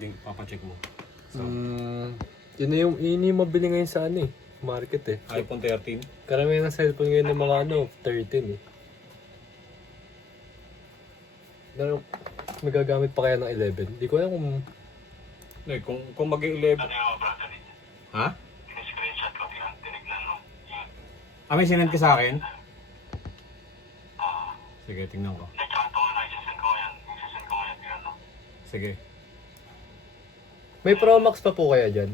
Papacheck mo. So, Yun yung mabili ngayon sa ano eh, market eh. iPhone 13. Karamihan ng cellphone ngayon ng mga 13 eh. Pero magagamit pa kaya ng 11? Di ko alam kung... Eh, kung mag-11... Ha? Screenshot ko yan, tinignan mo. May sinend ka sa akin? Sige, tingnan ko. Tsaka ito nga, isasend ko yan. Isasend ko yan, yan. Sige. May Pro Max pa po kaya dyan?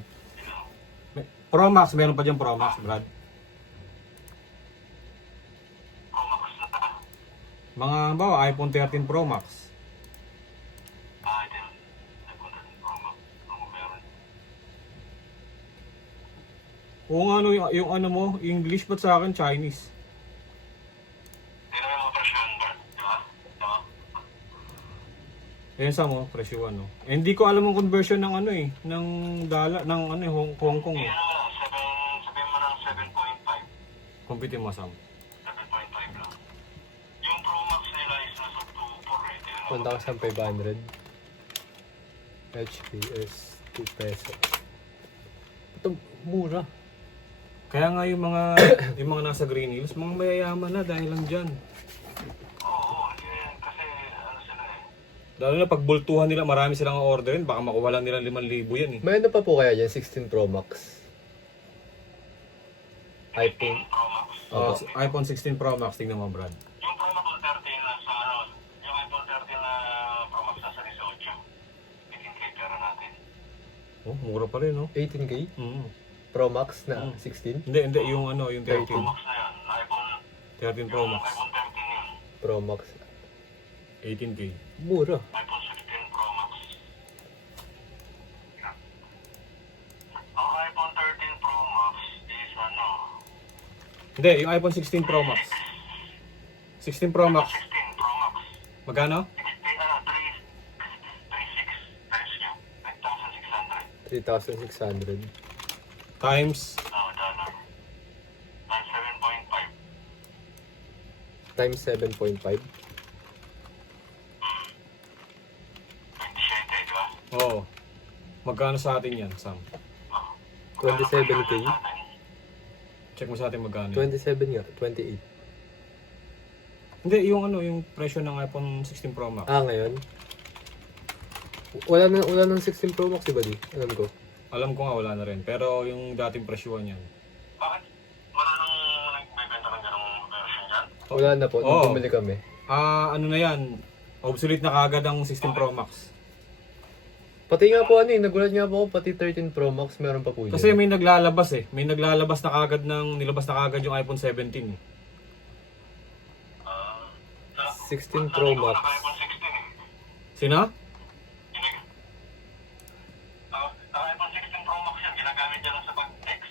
Pro Max, meron pa dyan Pro Max, Brad. Mga bawa, iPhone 13 Pro Max. Ito. iPhone 13 Pro Max. Ano meron? Kung ano yung ano mo, English, ba't sa akin Chinese? Tingnan mo yung mga presyon, Brad. Di ba? Diba? Yan sa mo, presyo ano. Eh, hindi ko alam ang conversion ng ano eh, ng ng ano eh, Hong Kong eh. Tingnan mo lang, sabihin mo ng 7.5. Compute mo, Sam. 7.5 lang. Yung Pro Max nila is nasa 2.4 eh. Tingnan mo. 1,500 HPS 2 peso. Ito mura. Kaya nga yung mga yung mga nasa Green Hills, mga mayayaman na dahil lang dyan. Oo, kasi ano sila eh. Lalo na pag bultuhan nila, marami silang orderin, baka makuha lang nila 5,000 yan eh. May ano pa po kaya dyan? 16 Pro Max? iPhone? Pro Max. iPhone 16 Pro Max, tingnan mo, Brad. Yung Pro Max 13 na sa ano, yung iPhone 13 na Pro Max nasa 18. 18K pera natin. Oh, mura pa rin, no? 18K? Mm. Pro Max na 16? Hindi, yung ano, yung 13. Pro Max na yan, iPhone 13 Pro Max. iPhone 13 yun. Pro Max. 18K. Mura. iPhone 16 Pro Max. Ang iPhone 13 Pro Max is ano, Hindi, yung iPhone 16 Pro Max. 16 Pro Max. 16 Pro Max. Magkano? 36 times nyo, 3,600. 8,600. Times. Dollar. Times 7.5. Times 7.5. 27, di ba? Oo. Magkano sa atin yan, Sam? 27K? Check mo sa atin magkano. 27 nga. 28. Hindi, yung ano, yung presyo ng iPhone 16 Pro Max. Ngayon? Wala nang 16 Pro Max, diba di? Alam ko. Alam ko nga wala na rin. Pero yung dating presyoan yan. Bakit? Wala nang nagbebenta ng ganong version dyan? Wala na po. Nung Oo. bumili kami. Ano na yan? Obsolete na kagad ang 16 Pro Max. Pati nga po nagulat nga po ako, pati 13 Pro Max meron pa po yun. Kasi may naglalabas eh. May naglalabas na kagad nilabas na kagad yung iPhone 17 eh. 16 Pro Max. iPhone 16 eh. Sino? iPhone 16 Pro Max yan, ginagamit niya lang sa pag-text.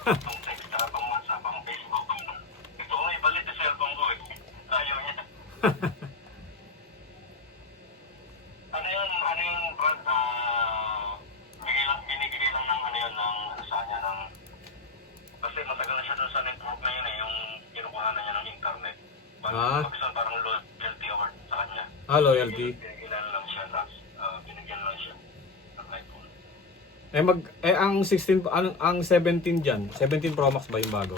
Pang text, pang WhatsApp, pang Facebook. Ito nga, ibalit yung cellphone ko eh. Ayaw niya. Ano yung brand, binigay lang ng ano yun, ng saan niya, ng... Kasi matagal na siya doon sa network na yun eh, yung kinukuha na niya ng internet. Parang loyalty award sa kanya. Loyalty. Binigyan lang siya, binigyan lang siya ng iPhone. Ang 16, ang 17 dyan. 17 Pro Max ba yung bago?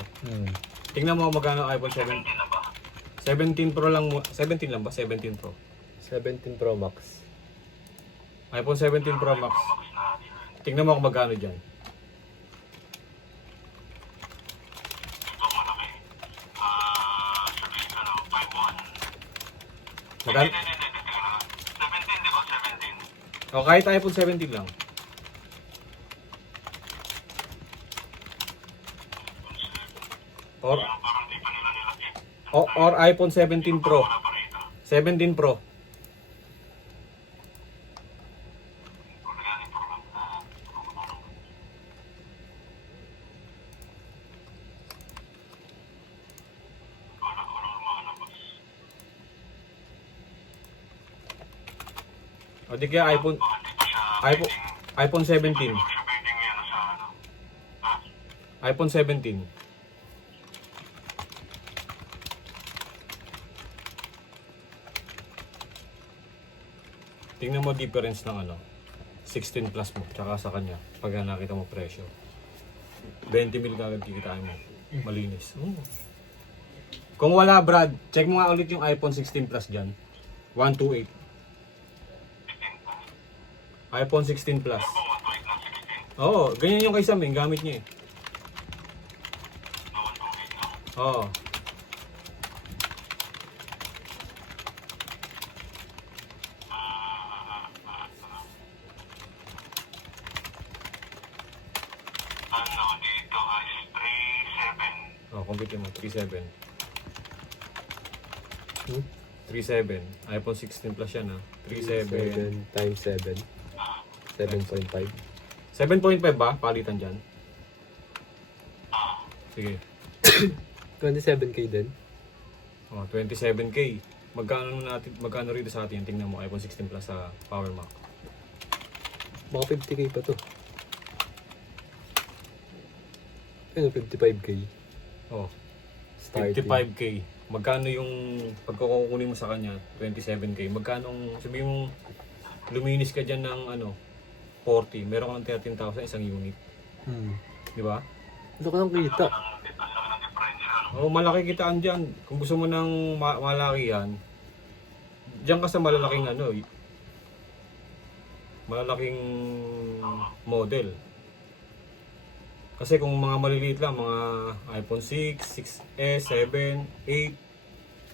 Tingnan mo magkano ang iPhone 17. 17 na ba? 17 Pro lang mo. 17 lang ba? 17 Pro. 17 Pro Max. iPhone 17 Pro Max. Tingnan mo kung magkano dyan. Ito malaki. Sabihin ka na, 5.1. Magkano? Hindi. 17, di ba? 17. O kahit iPhone 17 lang. Or Parang di pa nila nilagay. or iPhone 17 Pro. Wala pa rito. 17 Pro. O di kaya iPhone 17. Siya pwedeng yan sa ano. iPhone 17. Tingnan mo difference ng ano. 16 plus mo, tsaka sa kanya, pag nakita mo presyo. 20 mil kagad kikitain mo. Malinis. Kung wala Brad, check mo nga ulit yung iPhone 16 Plus dyan. 128. iPhone 16 Plus. Oo, ganyan yung kay Sam eh, gamit niya eh. Oo. Ano, dito is 3.7. Oh, compute mo, 3.7. Hmm? 3.7. iPhone 16 Plus yan ha. 3.7. 7 times 7. 7.5. 7.5 ba? Palitan dyan. Sige. 27k din. Oh, 27k. Magkano rito sa atin? Tingnan mo, iPhone 16 Plus sa Power Mac. Baka 50k pa to. Ano, 55k. Oh, Starting. 55k. Magkano yung pagkukunin mo sa kanya? 27k. Magkano, sabihin mo, luminis ka dyan ng ano, 40. Meron kang 13,000 isang unit. Di ba? Ito ka lang kita. Oh, malaki kitaan dyan. Kung gusto mo ng malaki yan, dyan ka sa malalaking ano, malalaking model. Kasi kung mga maliliit lang, mga iPhone 6, 6S, 7, 8,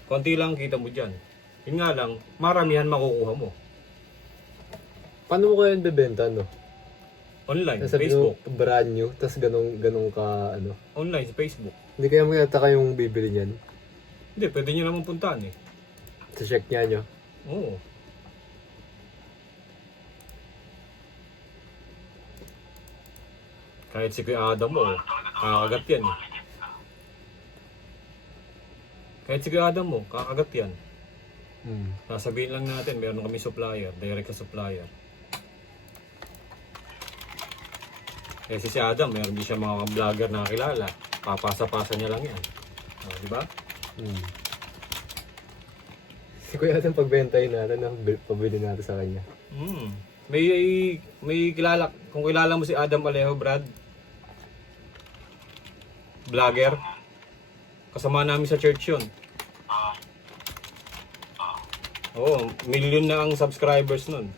konti lang kita mo dyan. Yun nga lang, maramihan makukuha mo. Paano mo kaya yung bebenta, no? Online, Nasabi Facebook. mo, brand new, tapos ganong ka, ano? Online, sa Facebook. Hindi kaya magkataka yung bibili niyan. Hindi, pwede nyo naman puntahan eh. Sa check niya nyo. Oo. Kahit si Kuya Adam mo, kakagat yan eh. Kahit si Kuya Adam mo, kakagat yan. Sasabihin lang natin, meron kami supplier, direct sa supplier. Kasi si Adam, meron din siya mga vlogger na kilala. Papasa-pasa niya lang yan. Di ba? Si Kuya Adam pagbentahin natin, pabili natin sa kanya. May kilala, kung kilala mo si Adam Alejo, Brad, vlogger, kasama namin sa church yun. Oo, million na ang subscribers nun.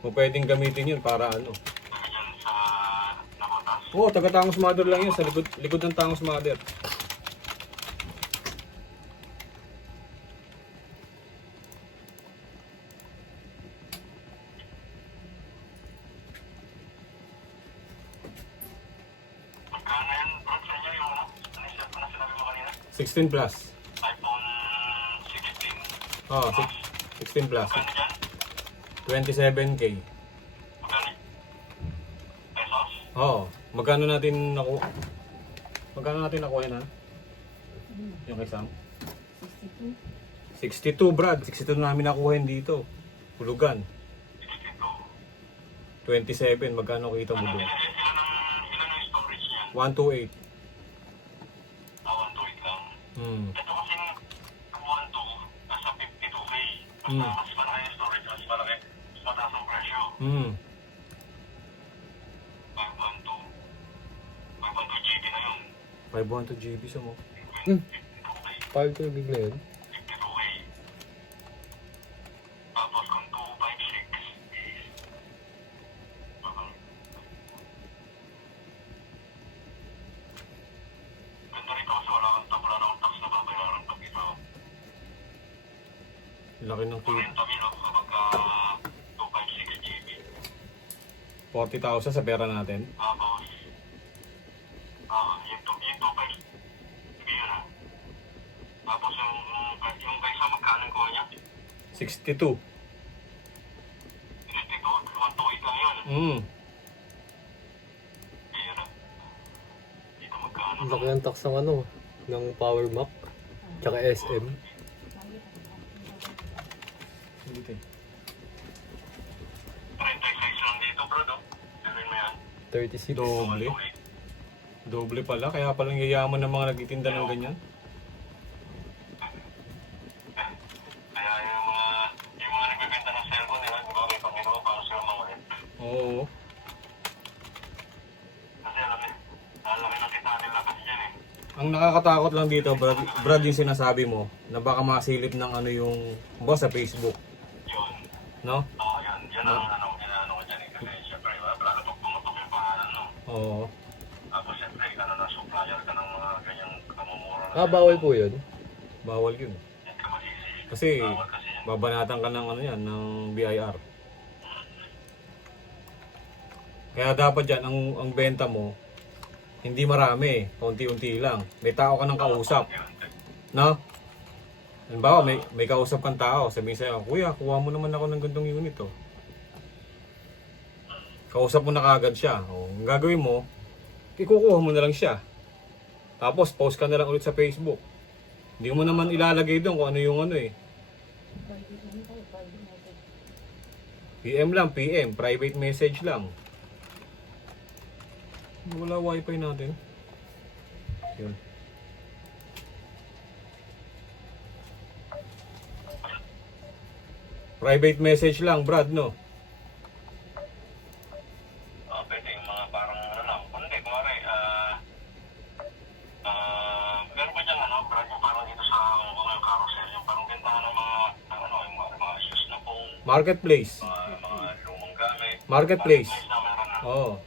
Kung pwedeng gamitin yun para ano. Oo, taga Tangos Mother lang yun, sa likod ng Tangos Mother. Magkano yan, Brad, sa inyo yung ano? Ano yung cellphone na sinabi mo kanina? 16 plus. iPhone 16. Oo, 16 plus. Magkano dyan? 27k. Magkano? Pesos? Oo, magkano natin nakuha? Magkano natin nakuha na? Yung kay Sam? 62. 62 Brad, 62 namin nakuha dito. Hulugan. 62. 27, magkano kita mo doon? Ilan ang storage niyan? 128. 128 lang. Ito kasi 1.2, nasa 52k. Mas malaki yung storage, mas malaki. Mas mataas ang presyo. 512 GB na yun. 512 GB sa mo. 52k. 5 gig na yun. 52k. Tapos kung 256 is... Ganda rito kasi wala akong tax na babayaran pag ito. Laki ng kita. 40 mil kapag 256 GB. 40,000 sa pera natin. Tapos, yung 256, sige yun ha. Tapos yung kaysa magkano ko niya? 62. 62, 128 lang yun. Sige yun ha. Dito magkano? Ang laki ang tax ng ano, ng Power Mac, tsaka SM. Dito eh. 36 lang dito bro, no? Gawin mo yan. 36. Doble. Doble pala, kaya palang yayaman ng mga nagtitinda ng ganyan. Kaya yung mga nagbebenta ng cellphone nila, di ba may Panginoon para sila mga ulit. Oo. ang nakakatakot lang dito, Brad, yung sinasabi mo, na baka masilip ng ano yung boss sa Facebook. Yun. No? Oo, yan. Yan ang ano ko dyan eh. Kasi syempre, lalo pag pumutok yung pangalan, no? Oo. Tapos syempre, na supplier ka ng mga ganyang kamumura. Bawal po yun. Bawal yun. Yan ka masisisi. Kasi Bawal kasi yan. babanatan ka ng ano yan, ng BIR. Kaya dapat dyan, ang benta mo, hindi marami, konti-unti lang. May tao ka ng kausap. No? Halimbawa, may kausap kang tao, sabihin sa'yo, kuya, kuha mo naman ako ng gantong unit, oh. Kausap mo na kagad siya. O, ang gagawin mo, ikukuha mo na lang siya. Tapos, post ka na lang ulit sa Facebook. Hindi mo naman ilalagay doon kung ano yung ano eh. PM lang, PM. Private message lang. Wala wifi natin. Yun. Private message lang, Brad, no? Pwede yung mga parang ano lang. Kung hindi, kumari, meron ba dyan ano, Brad, yung parang dito sa yung carousel, yung parang bentahan ng mga, yung mga shoes na phone, Marketplace. mga lumang gamit. Marketplace. Marketplace na meron na. Oo.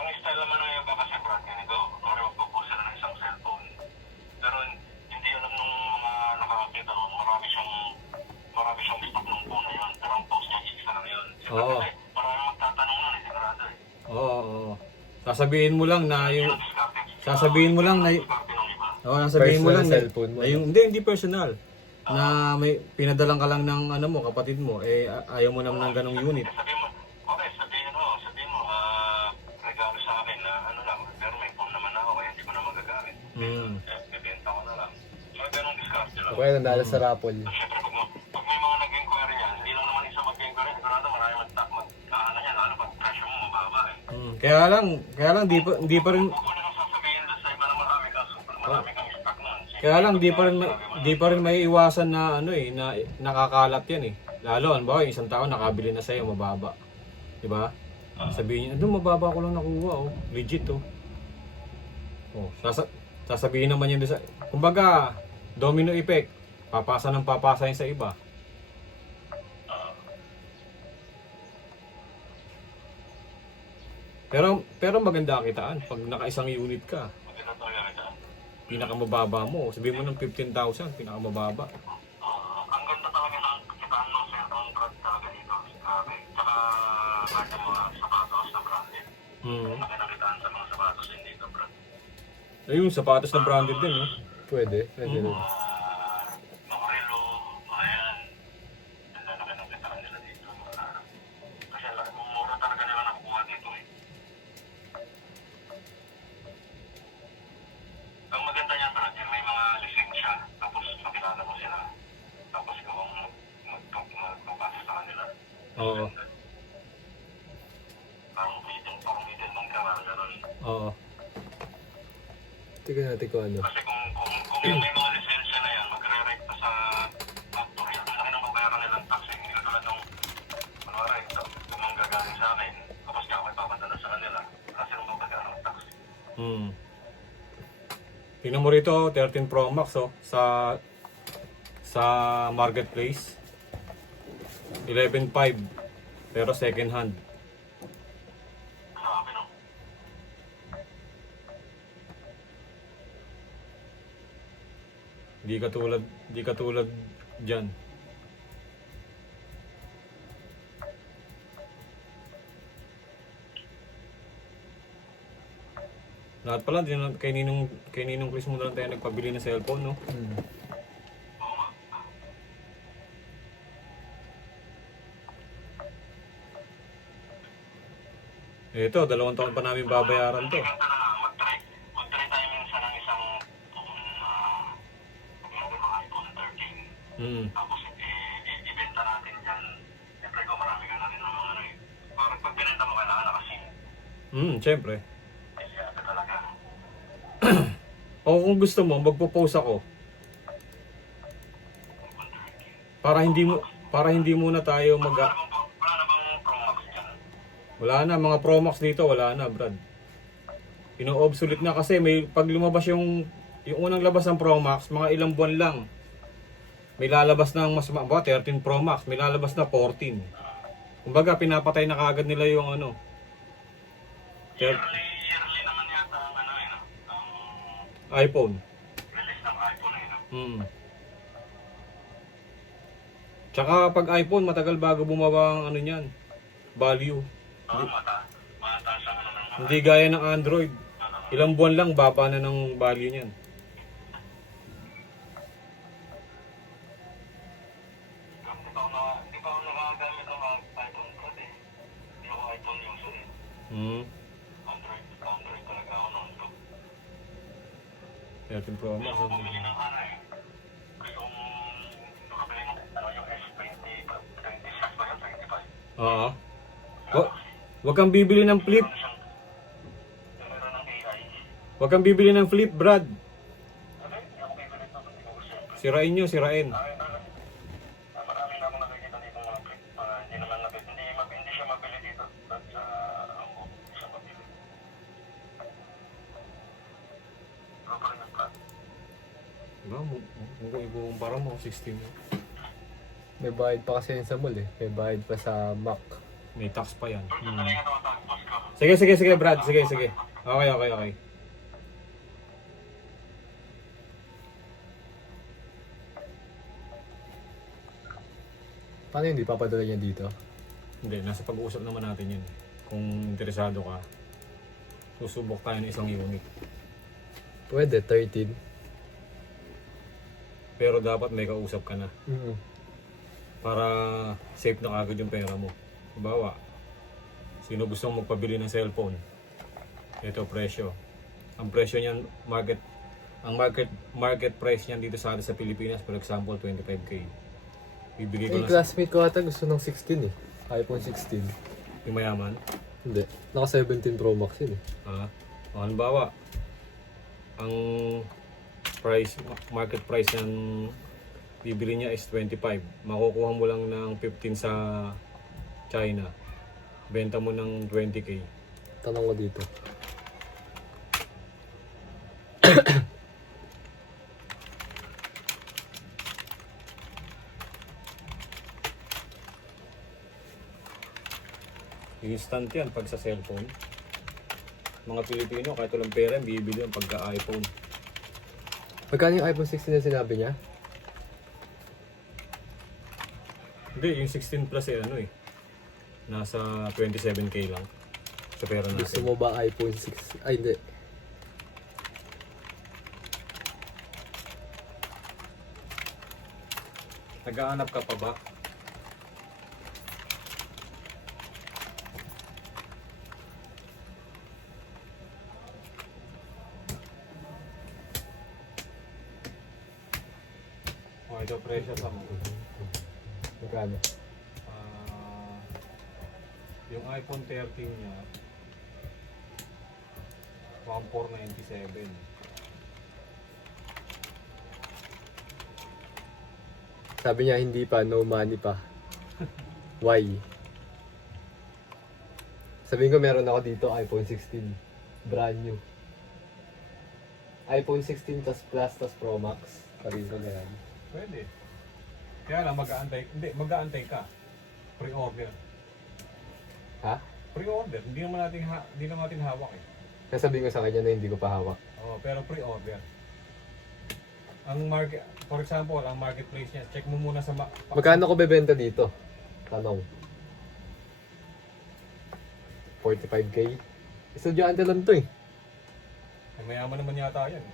Ang style naman ng iba kasi, Brad, ganito, kumari magpo-post sila ng isang cellphone. Pero hindi alam nung mga nakakakita doon, marami siyang stock ng phone na yun. Pero ang post niya, isa lang yun. Siyempre Oo. kasi, parang magtatanong na, sigurado eh. Oo. Sasabihin mo lang na yung... Discarding. Sasabihin mo lang na... Discarding ng iba. Oo, sasabihin mo Personal lang na, cellphone mo. na yung... Hindi personal. Na may pinadalang ka lang ng ano mo, kapatid mo. Eh, ayaw mo naman ng ganong unit. Sabihin mo, okay, sabihin mo, regalo sa akin na ano lang, pero may phone naman ako kaya hindi ko na magagamit. Bibenta ko na lang. So, ganong discard lang. Kaya nandala sa raffle. Siyempre, pag may mga nag-inquiry yan, hindi lang naman isa mag-inquiry, sigurado marami mag-ano yan, lalo pag presyo mo mababa eh. Kaya lang di pa rin Huwag mo na lang sasabihin doon sa iba na marami kang stock nun. kaya lang di pa rin may iwasan na ano eh na nakakalat yan eh. Lalo ba yung isang tao nakabili na sa'yo mababa. 'Di ba? Sabihin niya, "Doon mababa ko lang nakuha oh. Legit oh." Oh, sasabihin naman yan doon sa kumbaga domino effect. Papasa yan sa iba. Pero maganda ang kitaan pag naka-isang unit ka. Maganda talaga kita. Pinakamababa mo, sabihin mo ng 15,000, pinakamababa. Ang ganda talaga ng kitaan ng cellphone brand talaga dito. Grabe. Tsaka kahit yung mga sapatos na branded. Laki na kitaan sa mga sapatos din dito, brand. Ayun, sapatos na branded din, no? Pwede. Pwede rin. Mga relo, mga yan. Ang laki ng kitaan nila dito. Kasi mura talaga nila nakukuha dito eh. Ang maganda niyan, brad, yung may mga lisensya. Tapos makilala mo sila. Tapos kung magpapasa sa kanila. Oo. Parang middleman ka lang, gano'n. Oo. Tingnan natin kung ano. Kasi kung yung may mga lisensya na yan, magre-recta sa factory. Ang laki ng mabayaran nilang tax eh. Hindi katulad nung, kunwari, kung manggagaling sa akin, tapos kaya ako ipapadala sa kanila. Kasi nung mabayaran ng tax. Tingnan mo rito, 13 Pro Max, oh, sa marketplace. 11.5 pero second hand. Grabe no? Di katulad diyan. Lahat pala, kay Ninong Chris mo na lang tayo nagpabili ng cellphone, no? Ito, 2 taon pa namin babayaran to. Ganito na lang, mag-try tayo minsan ng isang mga iPhone 13. Tapos ibenta natin dyan. Siyempre kung marami ka na rin ng mga ano eh. Parang pag pinenta mo kailangan nakasim. Siyempre. Kasi ito talaga. O kung gusto mo, magpo-post ako. Para hindi muna tayo Wala na bang Pro Max dyan? Wala na, mga Pro Max dito, wala na, Brad. Ino-obsolete na kasi may pag lumabas yung Yung unang labas ng Pro Max, mga ilang buwan lang. May lalabas ng mas 13 Pro Max, may lalabas na 14. Kumbaga, pinapatay na kaagad nila yung ano. Yearly naman yata ang ano eh, no? Ang iPhone. release ng iPhone eh, no? Tsaka pag iPhone, matagal bago bumaba ang ano niyan, value. Mataas ang ano ng Hindi gaya ng Android. Ilang buwan lang, baba na ng value niyan. Hindi pa ako nakagamit ng iPhone kasi. Hindi ako iPhone user eh. Android talaga ako noon. So, 13 Pro Max. gusto ko bumili ng ano eh. Gusto kong makabili ng ano, yung S26 ba yun? 25. Oo. Wag kang bibili ng flip. Meron ng AI. Wag kang bibili ng flip, Brad. Ano yun? Hindi ako bibili ito. Hindi ko gusto yun. Sirain nyo, sirain. Marami na akong nakikita dito mga flip. Hindi naman nabili. Hindi siya mabili dito. At sa Hongkong, hindi siya mabili. Ano pa rin yung plan? Diba? Kung ikukumpara mo, 16 mo. May bayad pa kasi yun sa mall eh. May bayad pa sa Mac. May tax pa yan. Sandali nga tumatapos ko. Sige, Brad. Sige. Okay. Paano hindi papadala niya dito? Hindi, nasa pag-uusap naman natin yun. Kung interesado ka, susubok tayo ng isang unit. Pwede, 13. Pero dapat may kausap ka na. Para safe na kagad yung pera mo. Halimbawa, sino gustong magpabili ng cellphone? Ito presyo. Ang presyo niyan, market price niyan dito sa atin sa Pilipinas, for example, 25K. Bibigay ko Eh, lang classmate ko ata gusto ng 16 eh. iPhone 16. yung mayaman. Hindi. Naka 17 Pro Max yun eh. O halimbawa, ang market price niyan bibili niya is 25. Makukuha mo lang ng 15 sa China. Benta mo ng 20K. Tanong ko dito. Instant yan pag sa cellphone. Mga Pilipino, kahit walang pera, bibili yung pagka-iPhone. Magkano yung iPhone 16 na sinabi niya? Hindi, yung 16 Plus eh, ano eh. Nasa 27K lang. Sa pera natin. Gusto mo ba iPhone 6? Ay, hindi. Naghahanap ka pa ba? O, ito presyo sa mo. Magkano? Yung iPhone 13 niya, 1497. Sabi niya hindi pa, no money pa. Why? Sabihin ko meron ako dito iPhone 16. Brand new. iPhone 16 tas Plus tas Pro Max. Sabihin ko ganyan. Pwede. Kaya lang mag-aantay ka. Pre-order. Ha? Pre-order, hindi naman natin hawak eh. Sasabihin ko sa kanya na hindi ko pa hawak. Oo, pero pre-order. Ang market, for example, ang marketplace niya, check mo muna sa Magkano ko bebenta dito? Tanong. 45k? Estudyante lang to eh. Ay, mayaman naman yata yan.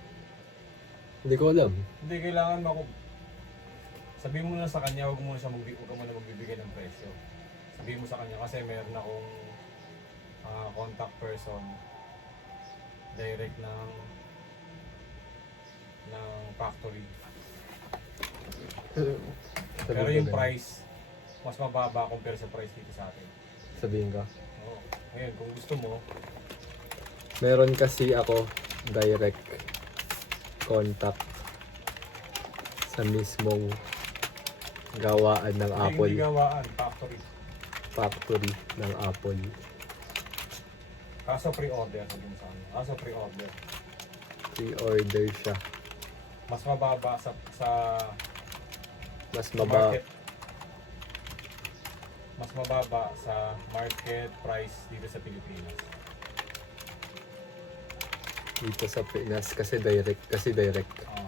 Hindi ko alam. Hindi kailangan sabihin mo na sa kanya, huwag ka muna magbibigay ng presyo. Sabihin mo sa kanya kasi meron akong contact person direct ng factory. Pero yung price mas mababa compare sa price dito sa atin. Sabihin ko. Oo. Ngayon, kung gusto mo, Meron kasi ako direct contact sa mismong gawaan ng Apple. hindi gawaan, factory. Factory ng Apple. Kaso pre-order, sabihin mo sa kanya. Kaso pre-order. Pre-order siya. Mas mababa sa Mas maba. market. Mas mababa sa market price dito sa Pilipinas. Dito sa Pinas kasi direct. Oo.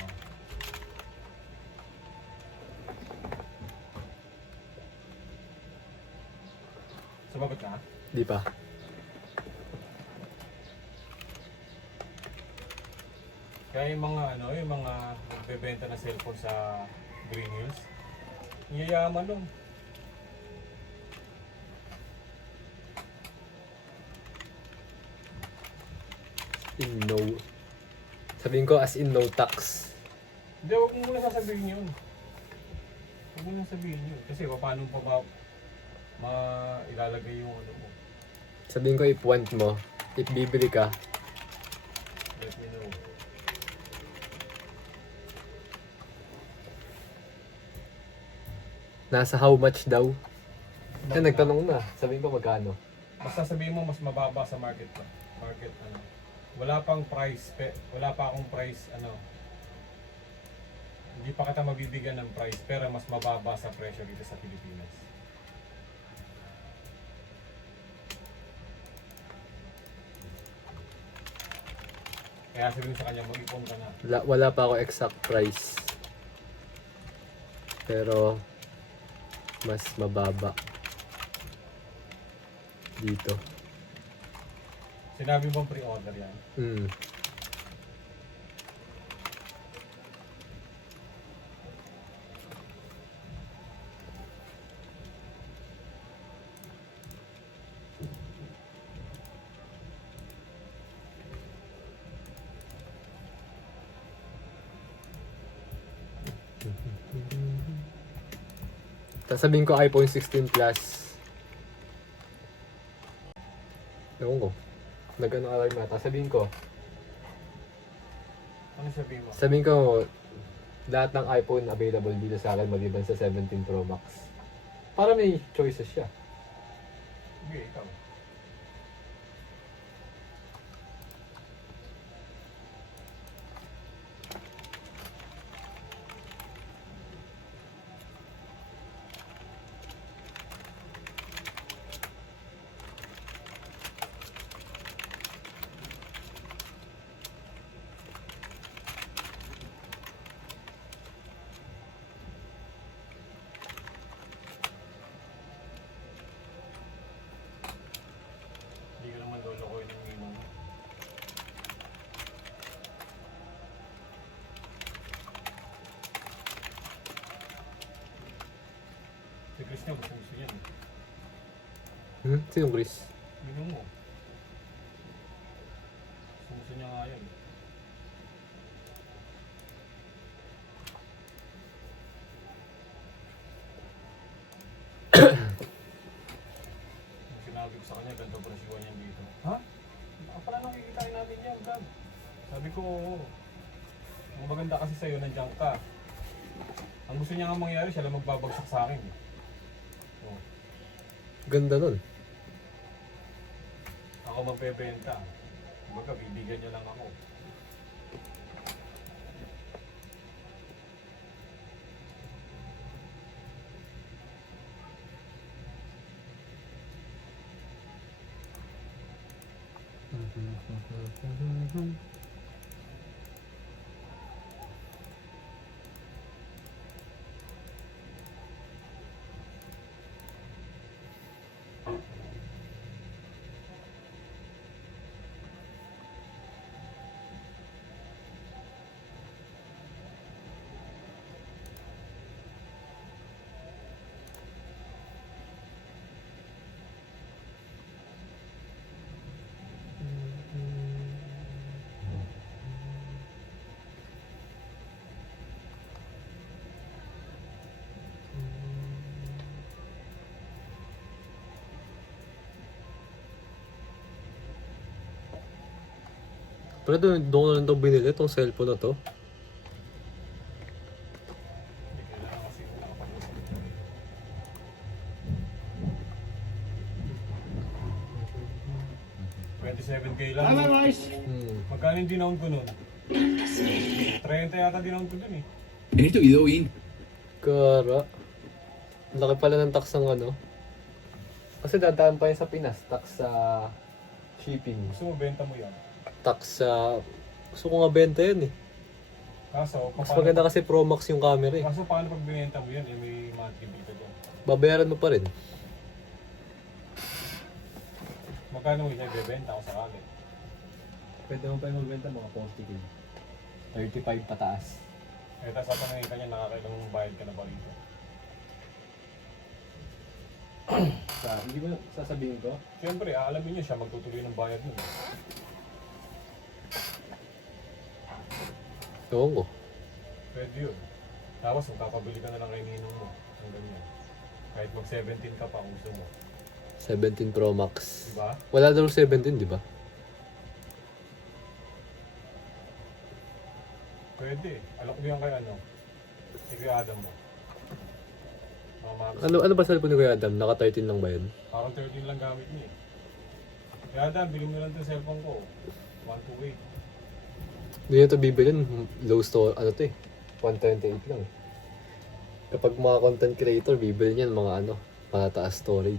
Sumagot ka? Di pa. Kaya yung mga yung mga nagbebenta ng cellphone sa Green Hills, yayaman nun. In no. Sabihin ko as in no tax. Hindi, huwag mo muna sasabihin yun. Huwag mo muna sabihin yun. Kasi paano pa ba ilalagay yung ano mo? Sabihin ko if want mo, if bibili ka, Let me know. nasa how much daw? Eh, nagtanong na. Sabihin ko magkano. Basta sabihin mo mas mababa sa market pa. Market ano. Wala pang price, wala pa akong price hindi pa kita mabibigyan ng price pero mas mababa sa presyo dito sa Pilipinas. Kaya sabihin sa kanya mag-ipon ka na. Wala pa ako exact price. Pero mas mababa dito. Sinabi mo pre-order yan. Mm. Tapos sabihin ko iPhone 16 Plus. Ewan ko. Nag-ano alarm na. Tapos sabihin ko, Ano sabihin mo? sabihin ko, lahat ng iPhone available dito sa akin maliban sa 17 Pro Max. Para may choices siya. Sige, ikaw. Hindi ka naman lolokoy ng ninong mo. Si Chris niya gusto yan. Sinong Chris? Ninong mo. Gusto niya nga yan. Sinabi ko sa kanya, ganito presyon yan dito. Ha? Baka pala nakikitain natin yan, Gab. Sabi ko, oo. Ang maganda kasi sa'yo, nandiyan ka. Ang gusto niya nga mangyari, siya lang magbabagsak sa akin. Oh. Ganda nun. Ako magbebenta. Kumbaga, bibigyan niya lang ako. Pero doon ko na lang itong binili, itong cellphone na to. Hindi kailangan kasi nakapag-usap. 27K lang. Tama, guys. Hmm. Magkano yung dinaon ko nun? 30 yata din ko dun eh. En este video vi Kara. Ang laki pala ng tax ng ano. Kasi dadaan pa yun sa Pinas. Tax sa shipping. Gusto mo benta mo yan. Tax sa... Gusto ko nga benta yan eh. Kaso, Mas maganda kasi Pro Max yung camera eh. Kaso paano pag binenta mo yan, eh may monthly fee ka dyan. Babayaran mo pa rin. Magkano mo ibebenta kung sakali? Pwede mo pa yung magbenta mga 40k. 35 pataas. Eh, tapos tatanungin ka niya, nakakailang bayad ka na ba rito? Hindi ba sasabihin ko? Siyempre, aalamin niya siya, magtutuloy ng bayad mo. Ewan ko. Pwede yun. Tapos magkakabili ka na lang kay ninong mo. Ang ganyan. Kahit mag 17 ka pa kung gusto mo. 17 Pro Max. Diba? Wala daw 17, di ba? Pwede. Alok mo yan kay ano. Si Kuya Adam mo. Ano ba cellphone ni Kuya Adam? Naka 13 lang ba yun? Parang 13 lang gamit niya eh. Kuya Adam, bilhin mo lang itong cellphone ko. 128. Hindi nyo ito bibilin. Low store, ano to eh. 128 lang eh. Kapag mga content creator, bibili niyan mga ano, pataas storage.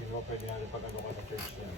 Hindi mo pwede natin pag ano ka sa church yan.